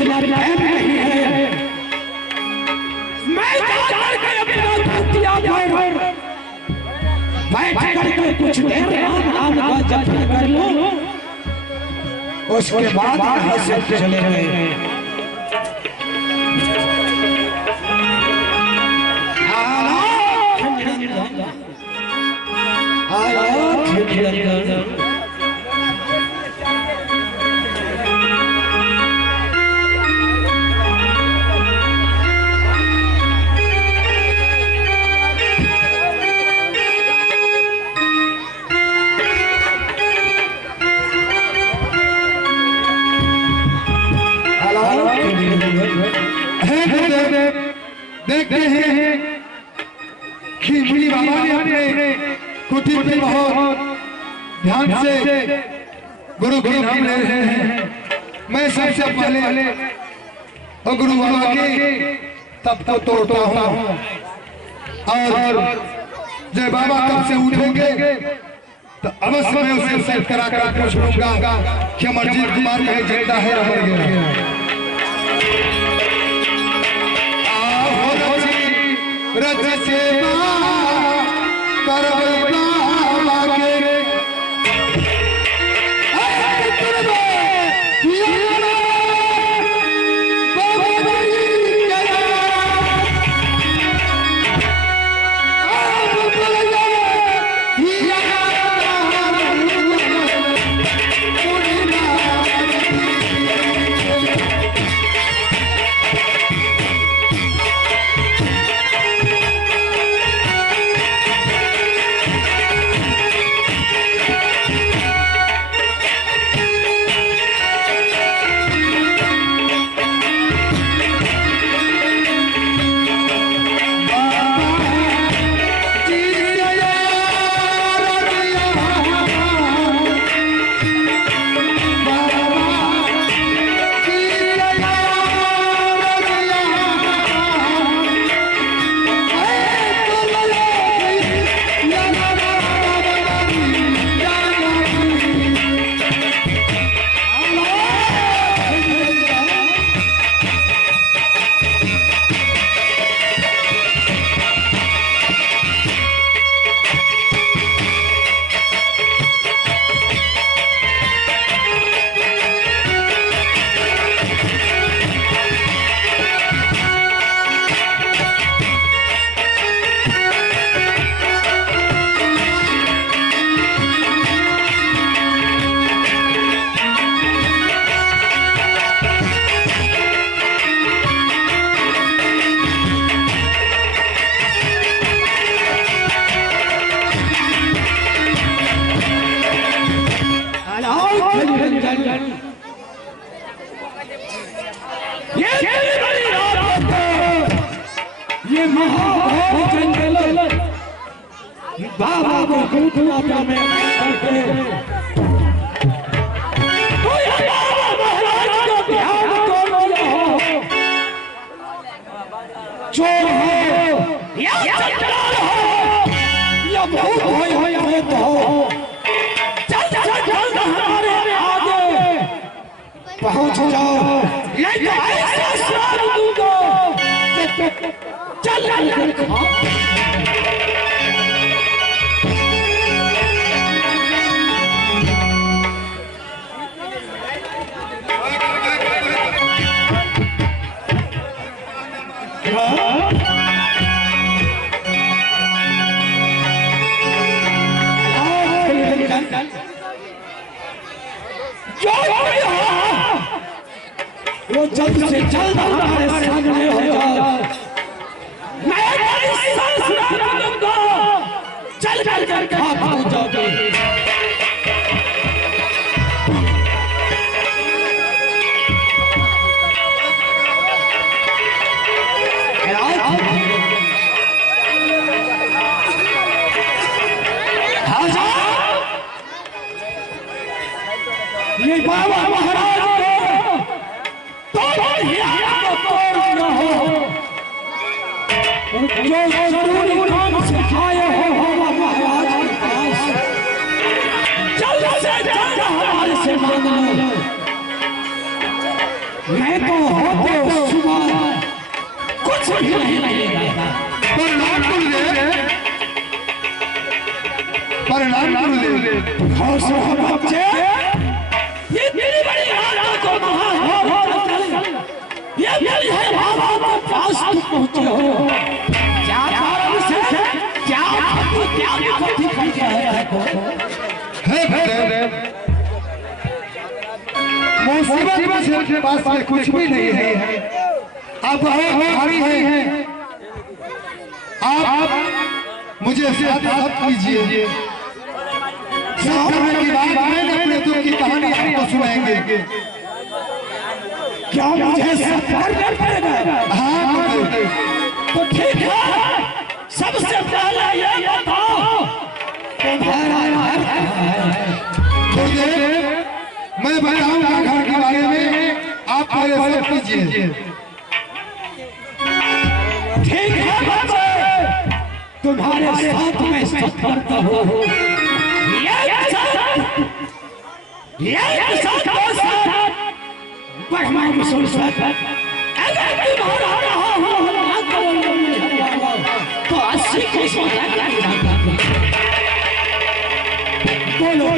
इतना प्रेम नहीं है। मैं जाकर के अपना धरतिया पर बैठ करके कुछ देर राम का जप कर लूं, उसके बाद यहाँ से चले गए। देखते हैं कि मुनि बाबा ने अपने कुटीर में बहुत ध्यान से गुरु के नाम ले रहे हैं। मैं सबसे पहले गुरु बाबा के तब को तोड़ता हूँ और जब बाबा तब से उठेंगे तो अवश्य मैं उसे सेट करा कर पूछ लूंगा कि अमरजीत कुमार कहीं जिंदा है या मर गया। रज सेवा करबै बाबा के ये महाघोर जंगल बाबा को भूतनाथ में करके तो ये बाबा महाराज का ध्यान तोड़ दिया हो। चोर हो या चंडाल हो या भूत हो या प्रेत हो, चल हमारे आगे पहुंच जाओ, नहीं तो ऐसा श्राप दूंगा। चल वो जल्द से जल्द हमारे सामने हो जाओ। चल कर पहुंच जाओगे। ये बाबा महाराज जो जरूरी काम सिखाए हो महाराज के पास जल्द से जल्द हमारे से मांगना। मैं तो होते सुबह कुछ भी नहीं लगेगा। प्रणाम गुरुदेव। हौसला बच्चे, ये तेरी बड़ी आत्मा को ये मेरी है बाबा के पास तुम पहुंचे हो। क्या कारण से क्या आपको क्या विपत्ति पड़ गया है गुरुदेव, मुसीबत से पास में कुछ भी नहीं है। आप बहुत भारी हैं। आप मुझे साथ कीजिए। सब करने की बात मैंने अपने दुख की कहानी आपको सुनाएंगे। क्या मुझे सब करना पड़ेगा? हाँ गुरुदेव। तो ठीक है, सबसे पहले ये बताओ तुम्हारा घर कहाँ है? गुरुदेव, मैं बताऊंगा घर के बारे में, आप पहले सब कीजिए। ठीक है बच्चे, तुम्हारे साथ में सब करता हूँ। ये साथ बढ़मा मुसलसल अगर तुम्हारा रहा हो तो 80 को बोलो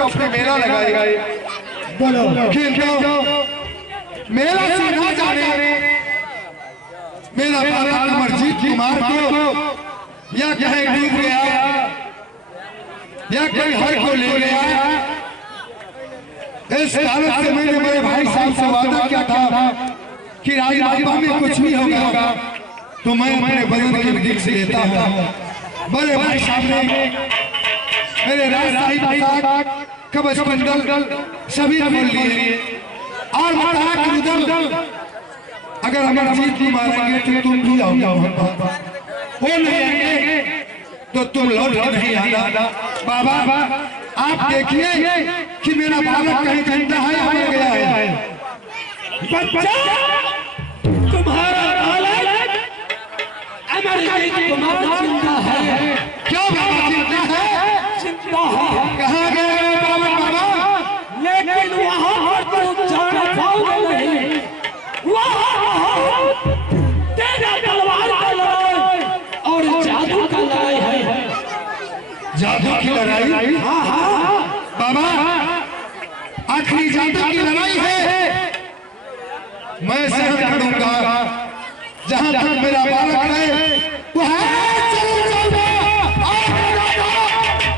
अपने मेला लगाएगा। बोलो किंतु मेला से ना जाने मेरा बाबा अमरजीत कुमार को या कहीं डूब गया या कोई हर को ले गया। इस कारण से मैंने मेरे भाई साहब से वादा किया था कि राजमाता में कुछ भी होगा तो मैं अपने बदन के दिल से देता हूँ। बड़े भाई साहब ने मेरे राजशाही पोशाक कवच कुंडल सभी खोल लिए और बताया कि रुदल अगर अमरजीत को मारेंगे तो तुम भी आओगे, वो नहीं आएंगे तो तुम लौट नहीं आना। बाबा आप देखिए कि मेरा बालक कहीं जिंदा है या मर गया है। बच्चा तुम्हारा बालक अमरजीत कुमार जिंदा है। क्या बाबा जिंदा है? जिंदा है। कहाँ गए बाबा? लेकिन वहाँ पर तुम जाना पाओगे नहीं। वहाँ तेरा तलवार का लड़ाई और जादू का लड़ाई है। जादू की लड़ाई? हाँ हाँ बाबा आखिरी जादू की लड़ाई है। मैं सहन करूंगा जहाँ तक मेरा बालक है वहाँ चले जाऊंगा और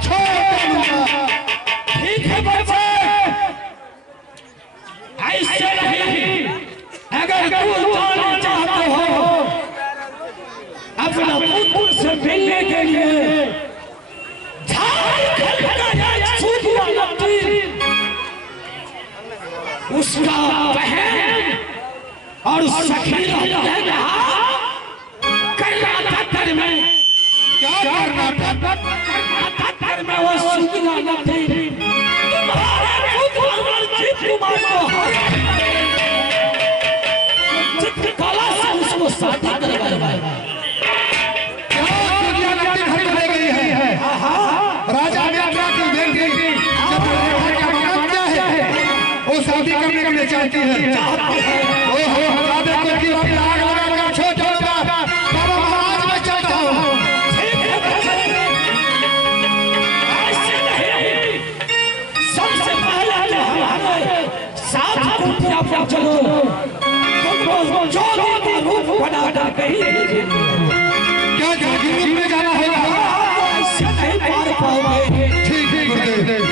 छोड़ दूंगा। ठीक है बच्चे, ऐसे नहीं। अगर तू जाना चाहते हो अपना पुत्र से मिलने के लिए झारखंड का सूट उसका बहन और सखी कर्नाटक में क्या कर्नाटक में वो सुगना नहीं तुम्हारे जीत कुमार को चित्रकला से उसको शादी करवाया। क्या दुनिया लड़की घर चले गई है? राजा बेटा की बेटी जब क्या क्या है वो शादी करने के लिए चाहती है। ओहो राजा को की आग लगाकर छोड़ दूंगा बाबा महाराज मैं चाहता हूँ। सबसे पहले हमारे साथ कुटिया पर चलो तुमको जो रूप बना कहीं क्या जोगी में जाना होगा? ऐसे नहीं पार पाओगे। ठीक है गुरुदेव।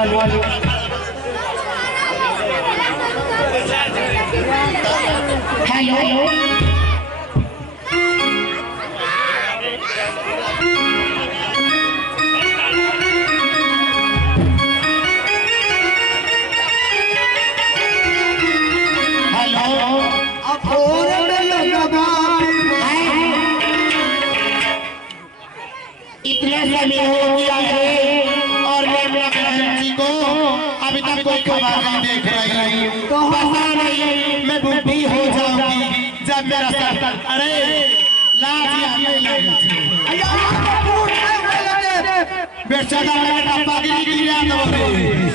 हेलो इतने समय हो गया है और मैं अपनी बहन जी को अभी तक कोई खबर नहीं देख रही हूँ। तो पता नहीं मैं बूढ़ी हो जाऊंगी जब मेरा सर अरे लाज आने लगे बेचारा बेटा पागल गिरा दो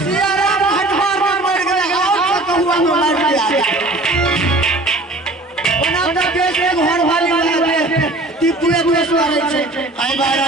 सियारा हटवार में मर गया और तो हुआ मर गया ओना तो देश में घर वाली लगे टिपुए देश वाले छे आई बार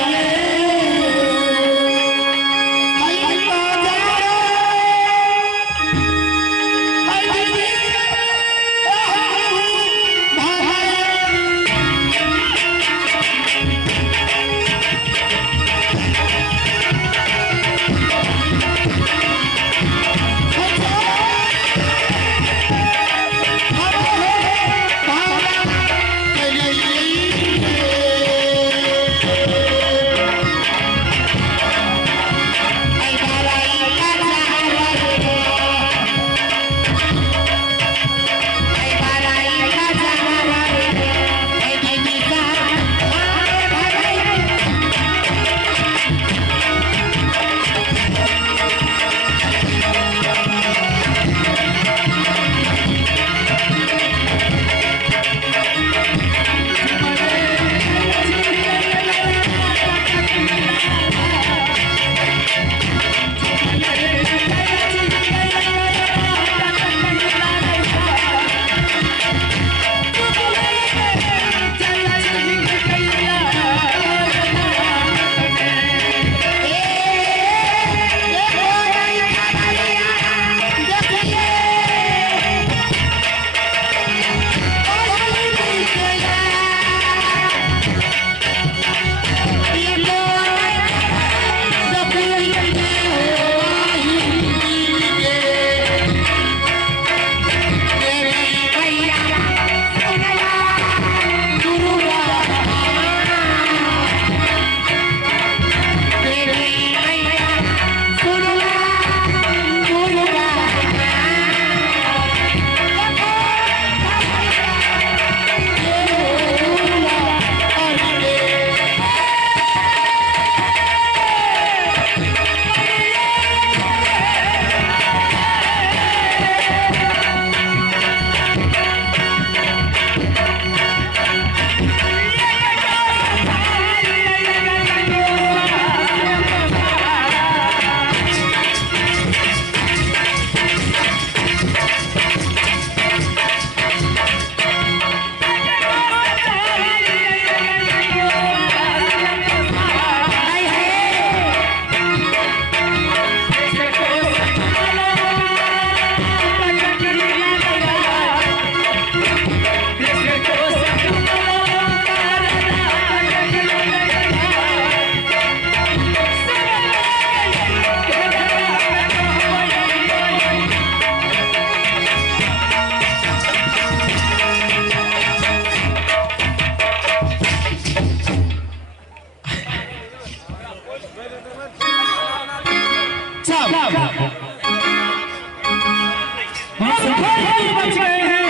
बच गए हैं।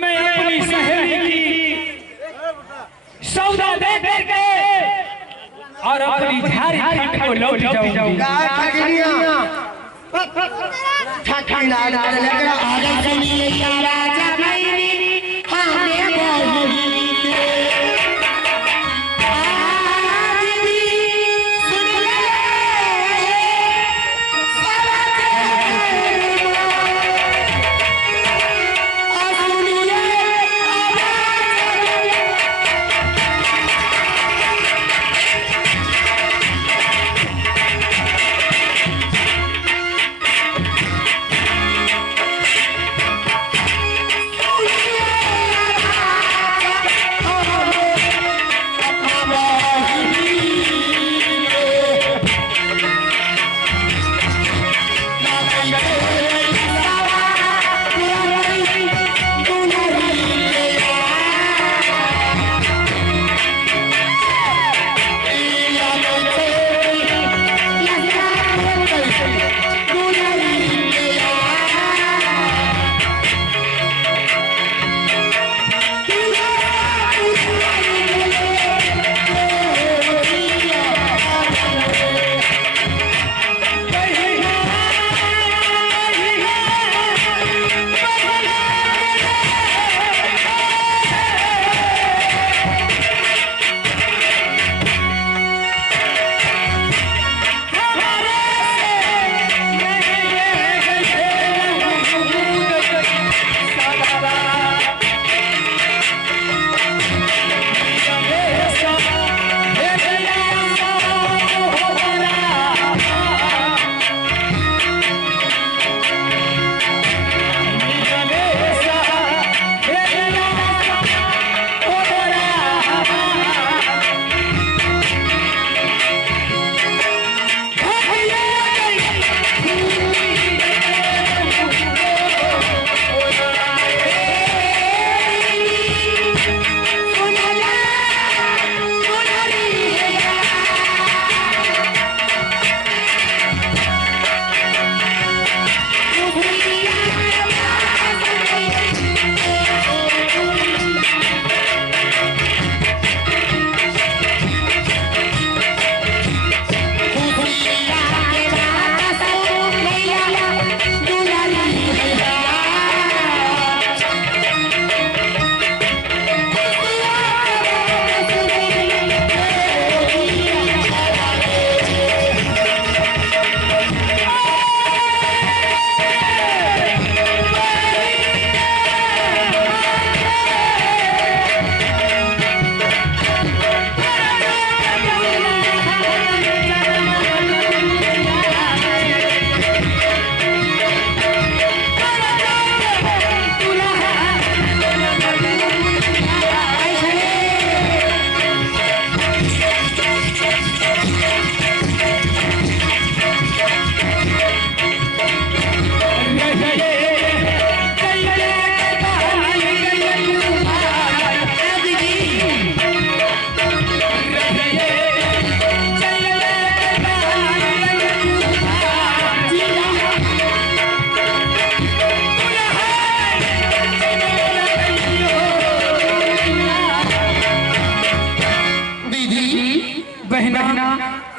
मैं अपनी सहेली की सौदा दे करके और अपनी झारखंड को लौट जाऊंगा। आगे सुनिए राजा मैंने हमें बोली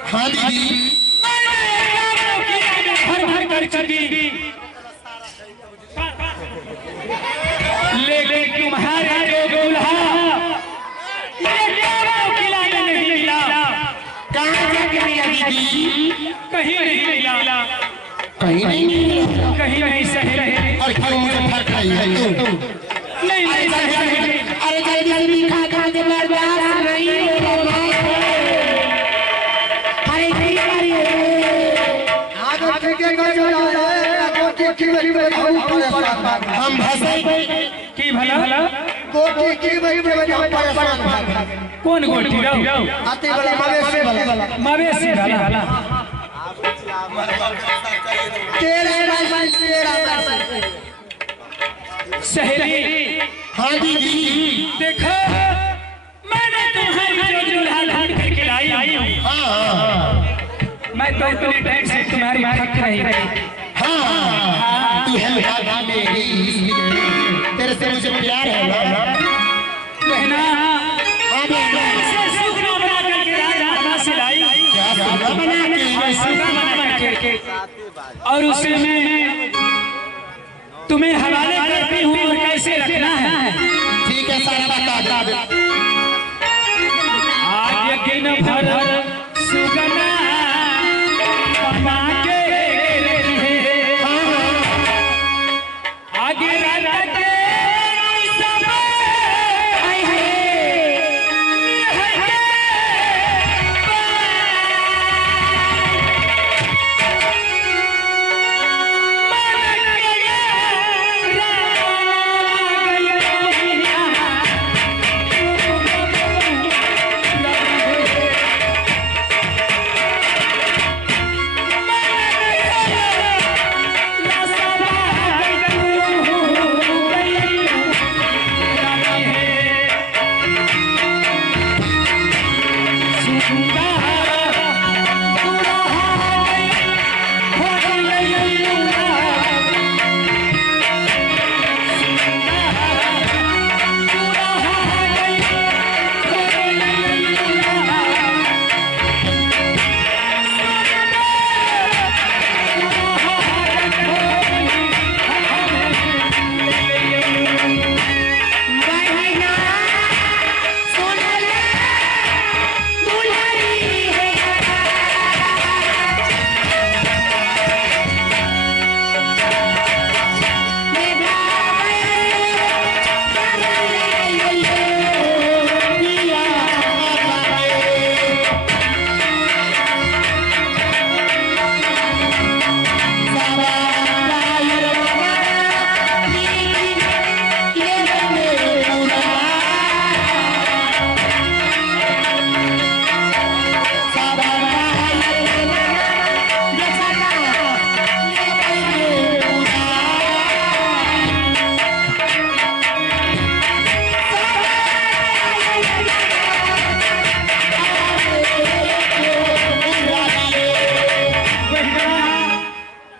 हाँ दीदी भर भर कर चली लेकिन तुम्हारे जो दूल्हा खिलाने नहीं मिला। कहाँ जाके मिला दीदी? कहीं नहीं मिला, कहीं नहीं कहीं नहीं सही। और क्यों मुझे फर्क नहीं है नहीं नहीं सही। अरे जल्दी खा खा के बर्बाद नहीं हम की भला कौन गोटी मवेशी वाला सहेली। हाँ दीदी देखो मैंने तुम्हारी जो दूल्हा ढूंढ के लाई हूँ। हाँ मैं तो इतने टाइम से तुम्हारी रही। हाँ तू है मेरी, तेरे से मुझे प्यार है ना बहना। हाँ बहना, सुगना बना करके राजमाता से लाई, क्या सुगना बना के और उसे मैं तुम्हें हवाले करती हूँ और कैसे रखना है। ठीक है सारा बता दे। आज दिन भर सुगना बना के रखे, आगे रात के समय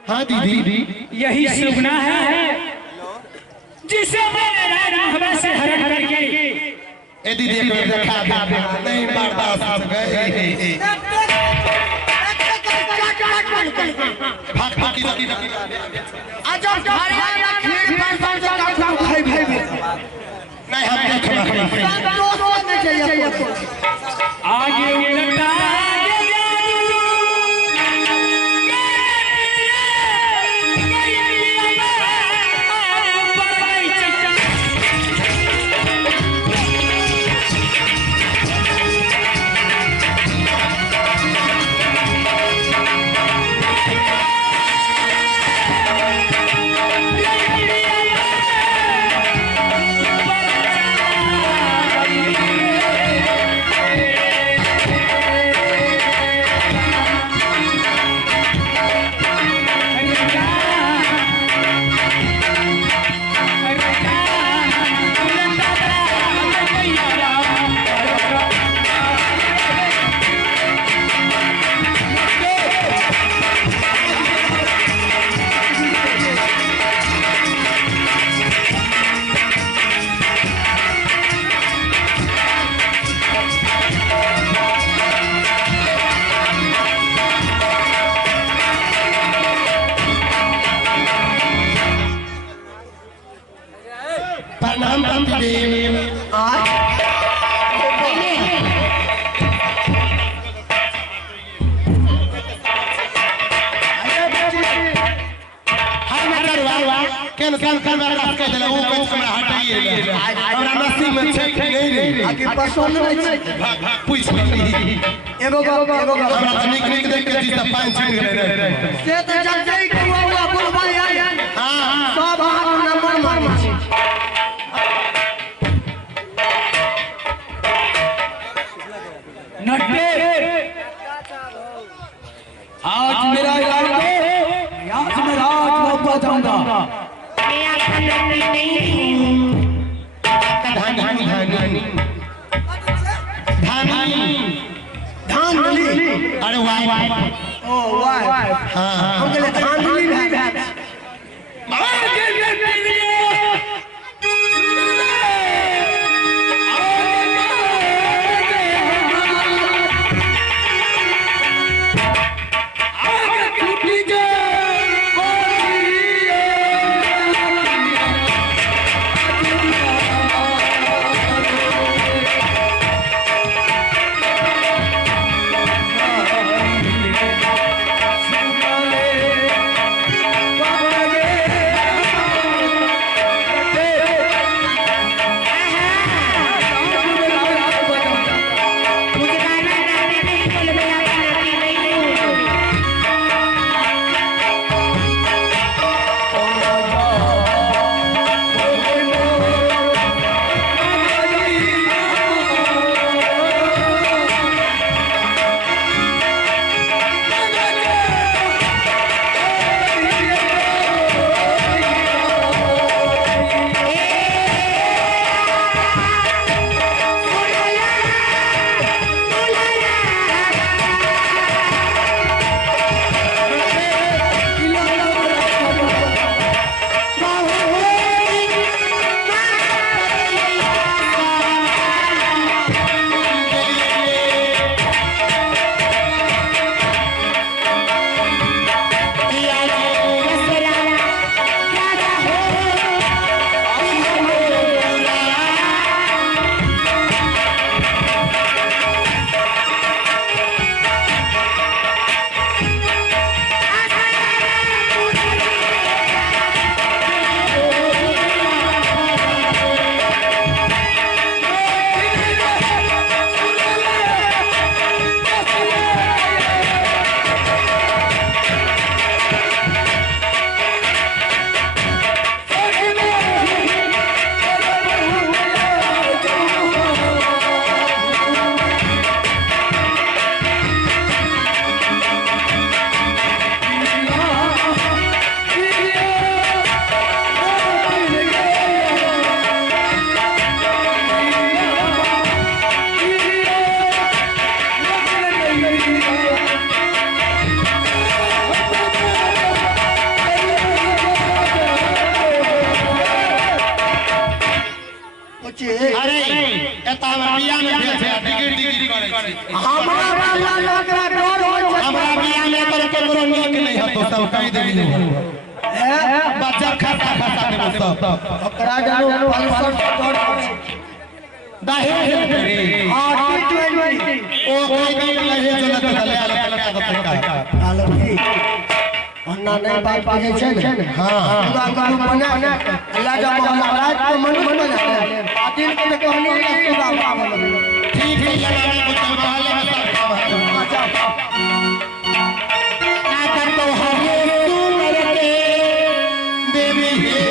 हाँ दीदी, यही सुगना है जिसे मैंने रहबा से हरण करके ए दीदी को देखा नहीं बर्दाश्त हो गए। भाग भाग नहीं हम आगे उलटा प्रणाम देव। कैंसिल कर मेरा रास्ता चला वो कुछ हमरा हटाइए हमरा नसीब में छै कि नहीं रे आगे पसंद नहीं छै पूछ एगो हमरा निक निक देख के जीता पांच छूट गए रे से त जल्दी हुआ बोल भाई हां सब नंबर मार नट्टे आज मेरा इलाज दो, आज मैं रात वापस जाऊंगा। धानी धान मिली अरे अरे वाइफ ओ वाइफ हाँ हम के लिए धांधली है अरे एता बिया में भेल छै डिग्री करै छै हमरा वाला लगा डर हो हमरा बिया में तो केकरो नीक नहीं हतो सब कहि देली बच्चा खाता खाता देबो सब ओकरा जानो पल्सर डर दहेज रे T20 ओ कोई दिन नहीं चलत ले आला आलो की अन्ना नहीं बात पाके छै ने हां पूरा गांव बना अल्लाह का मोहल्ला रात को मनुष्य बना आदिल के कहनी है पूरा पावन ठीक है लगाने को तो मोहल्ले में सब काम है ना कर तो हरे तू मेरे के देवी है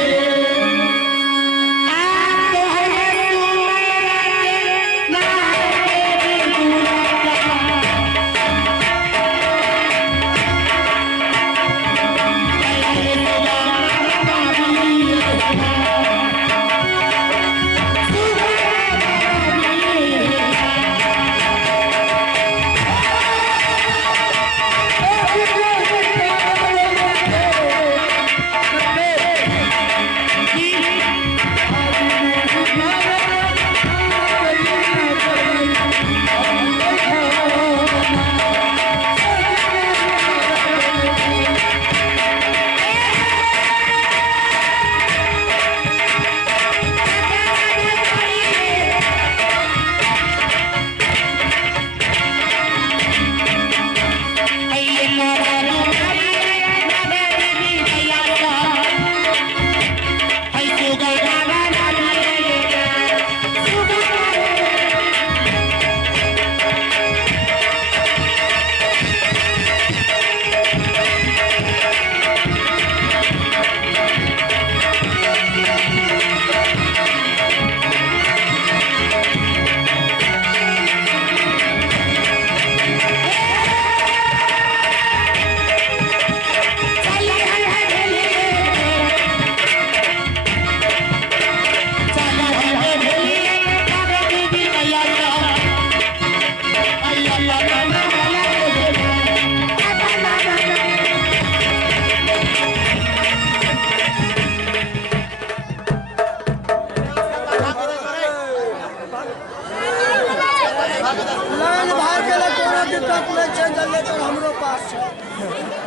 जरूरत नहीं है जनरेटर हमरो पास है